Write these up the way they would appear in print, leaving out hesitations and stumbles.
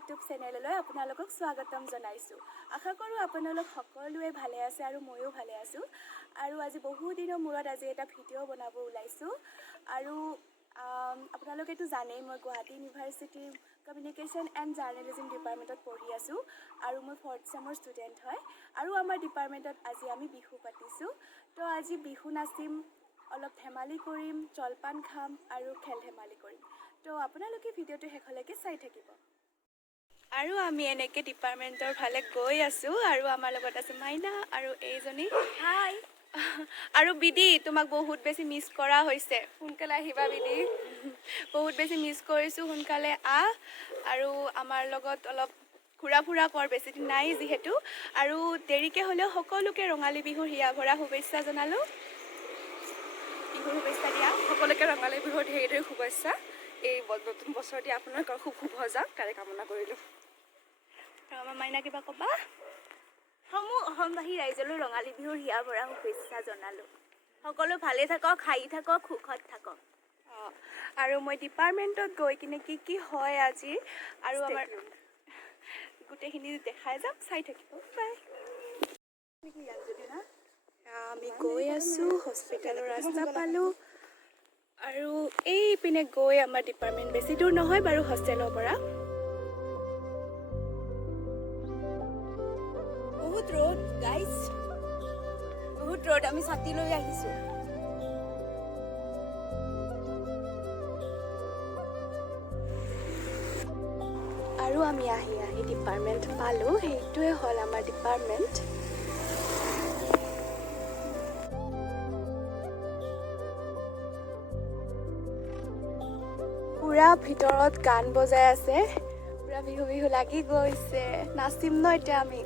YouTube চেনেললৈ আপোনালোকক স্বাগতম জনাইছোঁ। আশা কৰোঁ আপোনালোক সকলোৱে ভালে আছে আৰু ময়ো ভালে আছোঁ। আৰু আজি বহু দিনৰ মূৰত আজি এটা ভিডিঅ' বনাব ওলাইছোঁ। আৰু আপোনালোকেতো জানেই মই গুৱাহাটী ইউনিভাৰ্চিটিৰ কমিউনিকেশ্যন এণ্ড জাৰ্নেলিজিম ডিপাৰ্টমেণ্টত পঢ়ি আছোঁ আৰু মই 4th চেমৰ ষ্টুডেণ্ট হয়। আৰু আমাৰ ডিপাৰ্টমেণ্টত আজি আমি বিহু পাতিছোঁ। তো আজি বিহু নাচিম, অলপ ধেমালি কৰিম, জলপান খাম আৰু খেল ধেমালি কৰিম। তো আপোনালোকে ভিডিঅ'টো শেষলৈকে চাই থাকিব। আৰু আমি এনেকৈ ডিপাৰ্টমেণ্টৰ ফালে গৈ আছোঁ আৰু আমাৰ লগত আছে মাইনা আৰু এইজনী হাই আৰু বিদি। তোমাক বহুত বেছি মিছ কৰা হৈছে, সোনকালে আহিবা বিদি। বহুত বেছি মিছ কৰিছোঁ, সোনকালে আহ। আৰু আমাৰ লগত অলপ ঘূৰা ফুৰা কৰ, বেছিদিন নাই যিহেতু। আৰু দেৰিকৈ হ'লেও সকলোকে ৰঙালী বিহুৰ হিয়া ভৰা শুভেচ্ছা জনালোঁ। বিহুৰ শুভেচ্ছা দিয়া সকলোকে ৰঙালী বিহুৰ ধেৰ ধেৰ শুভেচ্ছা। এই নতুন বছৰটি আপোনালোকৰ খুব শুভ যাওক তাৰে কামনা কৰিলোঁ। আৰু আমাৰ মাইনা কিবা ক'বা? সমূহ অসমবাসী ৰাইজলৈ ৰঙালী বিহুৰ হিয়া ভৰা শুভেচ্ছা জনালোঁ। সকলো ভালে থাকক, হাঁহি থাকক, সুখত থাকক। আৰু মই ডিপাৰ্টমেণ্টত গৈ কিনে কি হয় আজি আৰু আমাৰ গোটেইখিনি দেখাই যাম, চাই থাকিব। বাই। আমি গৈ আছোঁ, হস্পিটেলৰ ৰাস্তা পালোঁ। আৰু এইপিনে গৈ আমাৰ ডিপাৰ্টমেণ্ট বেছি দূৰ নহয় বাৰু হোষ্টেলৰ পৰা। বহুত ৰ'দ গাইজ, বহুত ৰ'দ। আমি ছাতি লৈ আহিছোঁ। আৰু আমি আহি ডিপাৰ্টমেণ্ট পালোঁ। সেইটোৱে হ'ল আমাৰ ডিপাৰ্টমেণ্ট। পুৰা ভিতৰত গান বজাই আছে, পুৰা বিহু বিহু লাগি গৈছে। নাচিম ন এতিয়া আমি।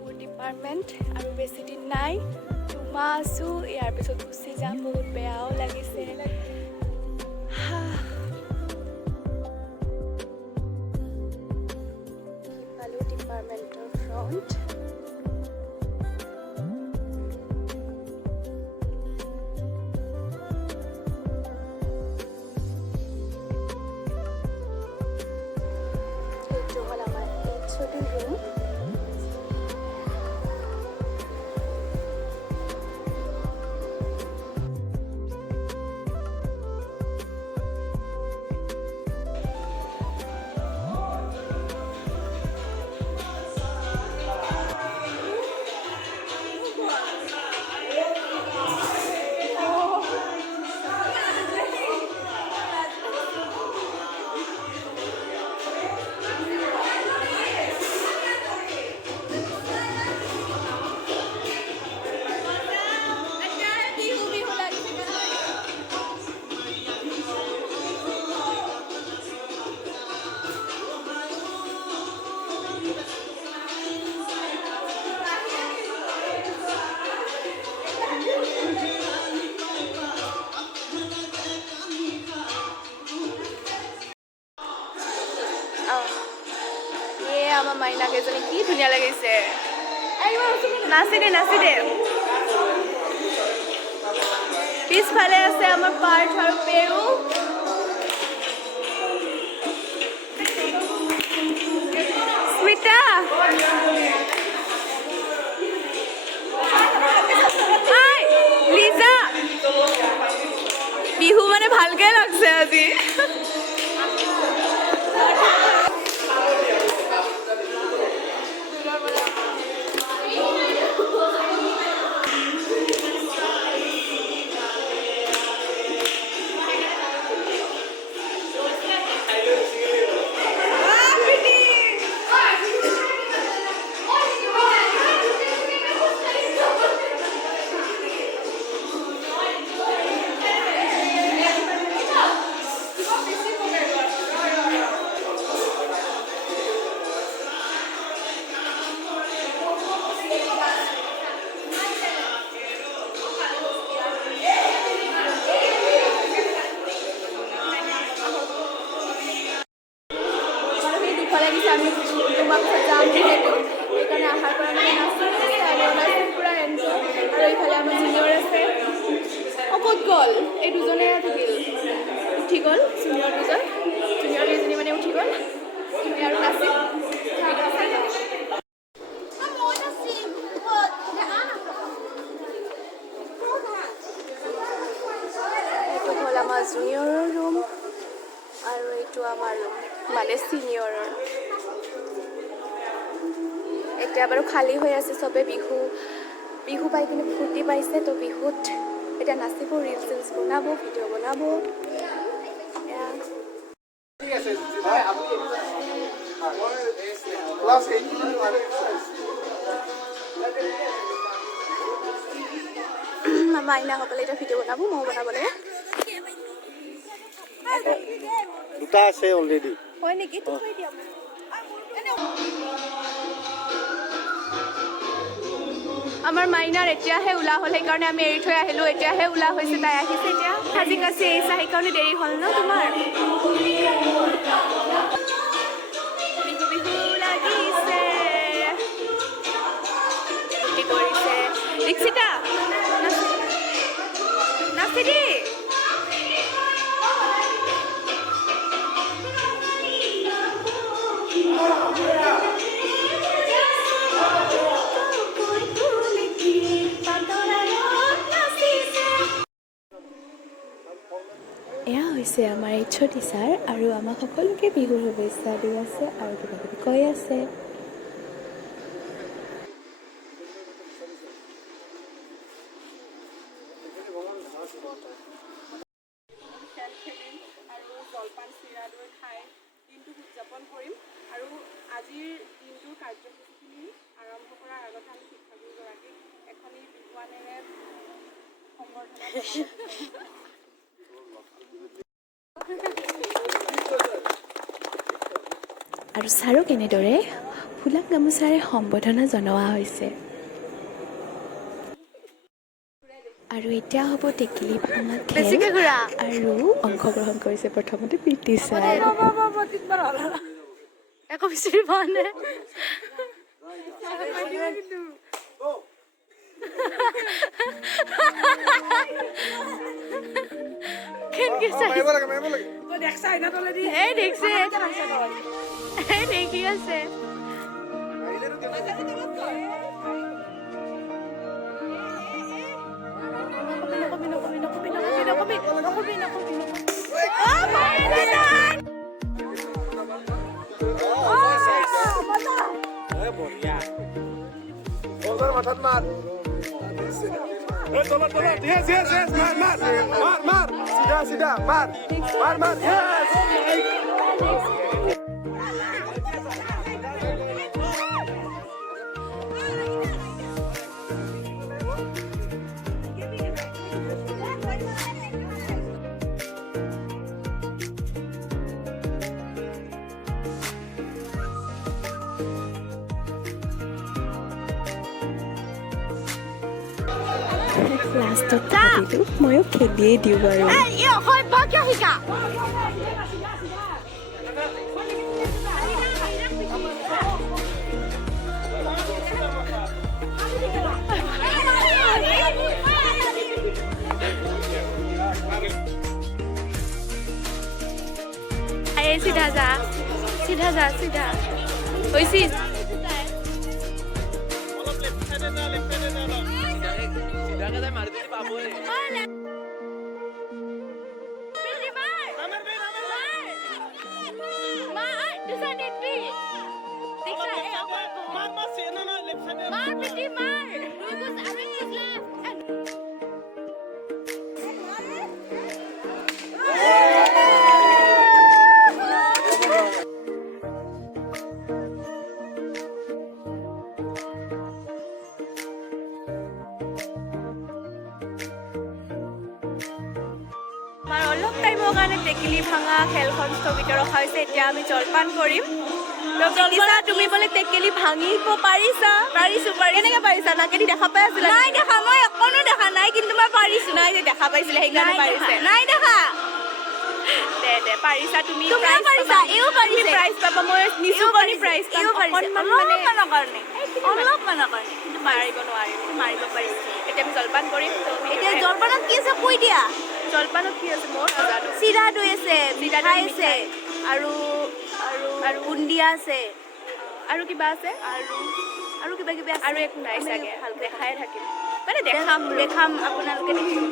মোৰ ডিপাৰ্টমেণ্ট আৰু বেছি দিন নাই, 2 মাহ আছোঁ। ইয়াৰ পিছত গুচি যাম। বহুত বেয়াও লাগিছে। পালোঁ ডিপাৰ্টমেণ্টৰ ফ্ৰণ্ট। এইটো হ'ল আমাৰ HOD ৰুম। আমাৰ মাইনা কেইজনী কি ধুনীয়া লাগিছে। নাচি দে নাচি দে। পিছফালে আছে আমাৰ পাৰ্থ আৰু পেৰু। স্মিতা লিজা। বিহু মানে ভালকে লাগছে আজি। আমি তোমাক যাম যিহেতু সেইকাৰণে আহাৰ পৰা মানে নাচিছে আৰু পুৰা এনজয়। আৰু এইফালে আমাৰ জুনিয়ৰ আছে। ক'ত গ'ল এই দুজনে থাকিল উঠি গ'ল জুনিয়ৰ দুজন জুনিয়ৰ কেইজনী মানে উঠি গ'ল আৰু নাছিল এইটো হ'ল আমাৰ জুনিয়ৰৰ ৰুম আৰু এইটো আমাৰ ৰুম মানে ছিনিয়ৰৰ এতিয়া বাৰু খালী হৈ আছে চবে বিহু পাই কিনে ফূৰ্তি পাইছে তো বিহুত এতিয়া নাচিব ৰিলচ চিলচ বনাব ভিডিঅ' বনাব মাইনাসকলে এতিয়া ভিডিঅ' বনাব ময়ো বনাব লাগে দুটা আছে অলৰেডি হয় নেকি থৈ দিয়া আমাৰ মাইনাৰ এতিয়াহে ওলা হ'ল সেইকাৰণে আমি এৰি থৈ আহিলোঁ এতিয়াহে ওলা হৈছে তাই আহিছে এতিয়া সাজি কাচি আহিছা সেইকাৰণে দেৰি হ'ল ন তোমাৰ বিহু বিহু লাগিছে ফূৰ্তি কৰিছে দীক্ষিতা নাচি দি এয়া হৈছে আমাৰ এইচঅ'ডি ছাৰ আৰু আমাক সকলোকে বিহুৰ শুভেচ্ছা দি আছে আৰু কিবা কিবি কৈ আছে আৰু জলপান চিৰা দৈ খাই দিনটো উদযাপন কৰিম আৰু আজিৰ দিনটোৰ কাৰ্যসূচীখিনি আৰম্ভ কৰাৰ আগতে আমি শিক্ষাগুৰুগৰাকীক এখনি বিহুৱানেৰে সম্বৰ্ধনা আৰু ছাৰক এনেদৰে ফুলা গামোচাৰে সম্বৰ্ধনা জনোৱা হৈছে আৰু এতিয়া হ'ব টেকেলি ভাঙা খেল আৰু অংশগ্ৰহণ কৰিছে প্ৰথমতে প্ৰীতি ছাৰ একো বিচাৰি পোৱা নাই কেনেকৈ দেখি আছে মাথাত মাৰ তলত তলত yes yes yes মাৰ চিধা মাৰ yes লাষ্টত ভাবিলোঁ ময়ো খেলিয়েই দিওঁ বাৰু চিধা যা হৈছিল অলপ টাইমৰ কাৰণে টেকেলি ভাঙা খেলখন স্থগিত ৰখা হৈছে এতিয়া আমি জলপান কৰিম তুমি বোলে টেকেলি ভাঙিব পাৰিছা পাৰিছো কেনেকে পাৰিছা নাকেদি দেখা পাই আছিলা নাই দেখা মই অকণো দেখা নাই কিন্তু মই পাৰিছো নাই যে দেখা পাইছিলে সেইকাৰণে পাৰিছে নাই দেখা দে পাৰিছা তুমি পাৰিছা এও পাৰিছে প্ৰাইজ পাবা মই নিচু কৰি প্ৰাইজ পাম অকণমান মানে অলপমানৰ কাৰণে কিন্তু মাৰিব নোৱাৰিম মাৰিব পাৰিছে এতিয়া আমি জলপান কৰিম এতিয়া জলপানত কি আছে কৈ দিয়া জলপানত কি আছে মই নাজানো চিৰা দৈ আছে চিৰা মিঠাই দৈ, আছে আৰু আৰু বুন্দিয়া আছে আৰু কিবা আছে আৰু কিবা কিবি আছে আৰু একো নাই আমি চাগে ভালকৈ দেখাই থাকিম মানে দেখাম দেখাম আপোনালোকে দেখিব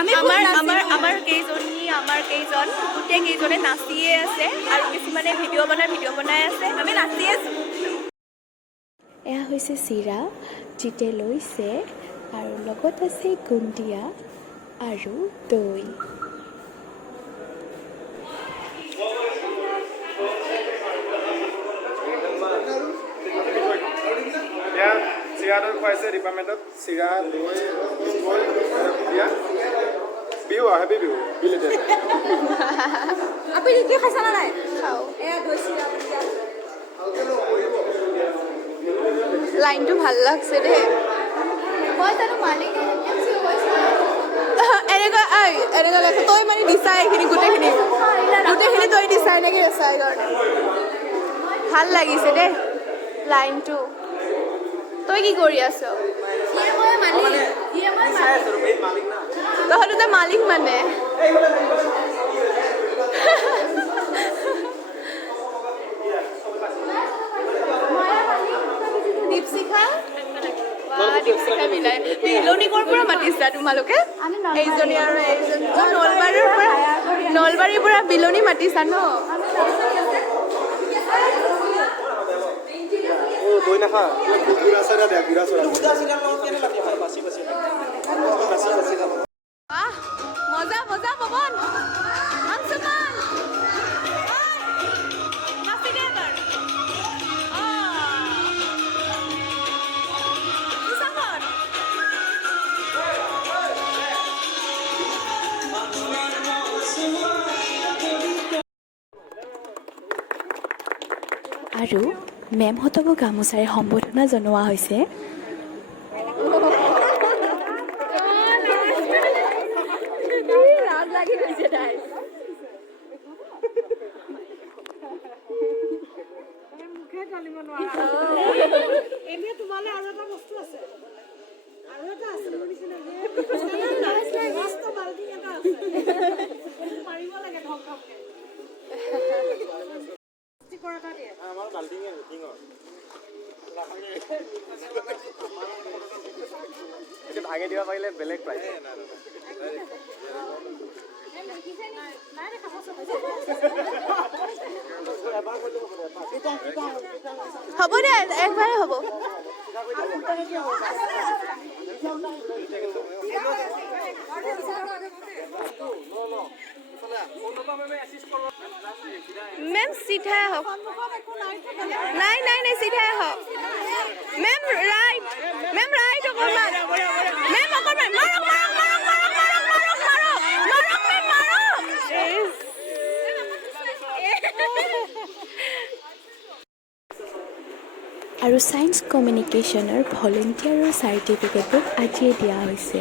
আমি আমাৰ কেইজন গোটেই কেইজনে নাচিয়ে আছে আৰু কিছুমানে ভিডিঅ' বনাই আছে আমি নাচি আছোঁ এয়া হৈছে চিৰা যিতে লৈছে আৰু লগত আছে গুন্দিয়া আৰু দৈ এয়া চিৰা দৈ খুৱাইছে ডিপাৰ্টমেণ্টত চিৰা দৈ দিয়া বিহু আৰু হেপী বিহু বিলেটেড আপুনি কি খাইছা না নাই খাওঁ এয়া দৈ চিৰা বুন্দিয়া লাইনটো ভাল লাগছে দেই মই জানো মালিক এনেকুৱা লাগছে তই মানে দিছা এইখিনি গোটেইখিনি তই দিছা এনেকৈ আছা এইকাৰণে ভাল লাগিছে দেই লাইনটো তই কি কৰি আছ তহঁতে যে মালিক মানে দীপশিখা মিলাই বিলনি ক'ৰ পৰা মাতিছা তোমালোকে এইজনী আৰু এইজনী নলবাৰীৰ পৰা বিলনি মাতিছা ন দৈ নাখা গুড়া চৰা দিয়া গুড়া চৰা মজা মজা পৱন আৰু মেমহঁতকো গামোচাৰে সম্বোধনা জনোৱা হৈছে এনেই তোমালে আৰু এটা বস্তু আছে আৰু এটা আছে মস্ত বাল্টিং এটা আছে পাৰিব লাগে ধক ধককে আমাৰ বাল্টিঙে মিটিঙৰ এইটো ভাঙি দিব পাৰিলে বেলেগ প্ৰাইজ হ'ব দে একবাৰে হ'ব মেম চিধা আহক নাই চিধা আহক মেম ৰাইট অকণমান মেম অকণমান মাৰক আৰু ছায়েন্স কমিউনিকেশ্যনৰ ভলেণ্টিয়াৰৰ চাৰ্টিফিকেটবোৰ আজিয়ে দিয়া হৈছে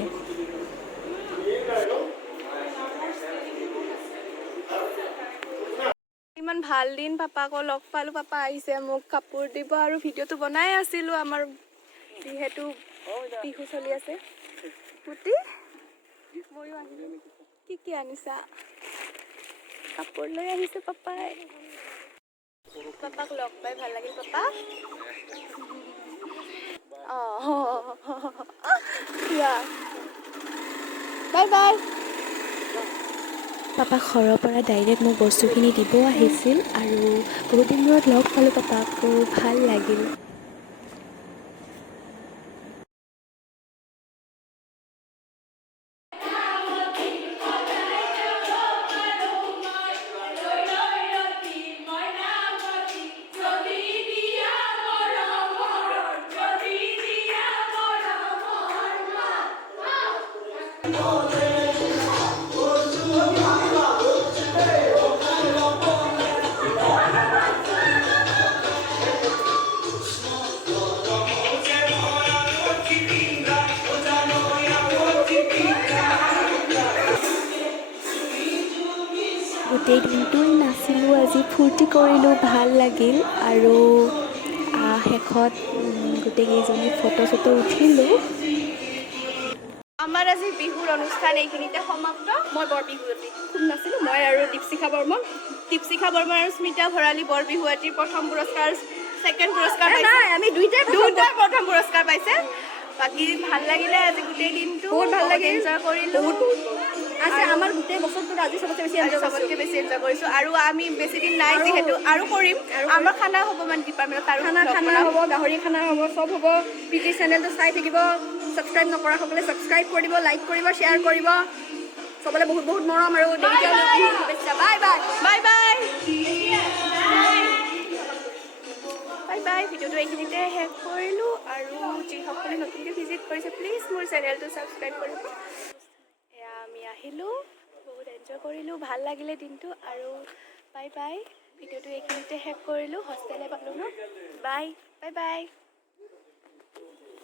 ইমান ভাল দিন পাপাকো লগ পালোঁ পাপা আহিছে মোক কাপোৰ দিব আৰু ভিডিঅ'টো বনাই আছিলোঁ আমাৰ যিহেতু বিহু চলি আছে পুতি ময়ো আহিলোঁ কি আনিছা কাপোৰ লৈ আহিছে পাপাই পাপাক লগ পাই ভাল লাগিল পাপা বাই বাই পাপাক ঘৰৰ পৰা ডাইৰেক্ট মোক বস্তুখিনি দিব আহিছিল আৰু বহুত দিন মূৰত লগ পালোঁ পাপাক ভাল লাগিল গোটেই দিনটোৱে নাচিলোঁ আজি ফূৰ্তি কৰিলোঁ ভাল লাগিল আৰু শেষত গোটেইকেইজনী ফটো চটো উঠিলোঁ আমাৰ আজি বিহুৰ অনুষ্ঠান এইখিনিতে সমাপ্ত। মই বৰ বিহুৱতী খুব নাছিলোঁ মই আৰু দীপশিখা বৰ্মন দীপশিখা বৰ্মন আৰু স্মিতা ভৰালী বৰ বিহুৱতীৰ প্ৰথম পুৰস্কাৰ, ছেকেণ্ড পুৰস্কাৰ নাই পাইছে। আমি দুইটাই দুয়োটাই প্ৰথম পুৰস্কাৰ পাইছে। বাকী ভাল লাগিলে আজি গোটেই দিনটো, বহুত ভাল লাগিল, এনজয় কৰিলোঁ। আজি আমাৰ গোটেই বছৰটোত আজি চবতছে বেছি আজি এনজয় চবতকৈ বেছি এনজয় কৰিছোঁ। আৰু আমি বেছি দিন নাই আৰু- যিহেতু আৰু কৰিম। আমাৰ খানা হ'ব মানে ডিপাৰ্টমেণ্টত আৰু খানা vlog খানা বনাম। হ'ব, গাহৰি খানা হ'ব, চব হ'ব। প্ৰীতি চেনেলটো চাই থাকিব, ছাবস্ক্ৰাইব নকৰাসকলে ছাবস্ক্ৰাইব কৰিব, লাইক কৰিব, শ্বেয়াৰ কৰিব। চবলে বহুত বহুত মৰম আৰু দেৰিকৈ শুভেচ্ছা। Bye bye bye bye bye bye. ভিডিঅ'টো এইখিনিতে শেষ কৰিলোঁ। আৰু যিসকলে নতুনকৈ ভিজিট কৰিছে প্লিজ মোৰ চেনেলটো ছাবস্ক্ৰাইব কৰিব। এয়া আমি আহিলোঁ, বহুত এনজয় কৰিলোঁ, ভাল লাগিলে দিনটো। আৰু বাই বাই। ভিডিঅ'টো এইখিনিতে শেষ কৰিলোঁ। হোষ্টেলে পালোঁ ন। Bye bye bye.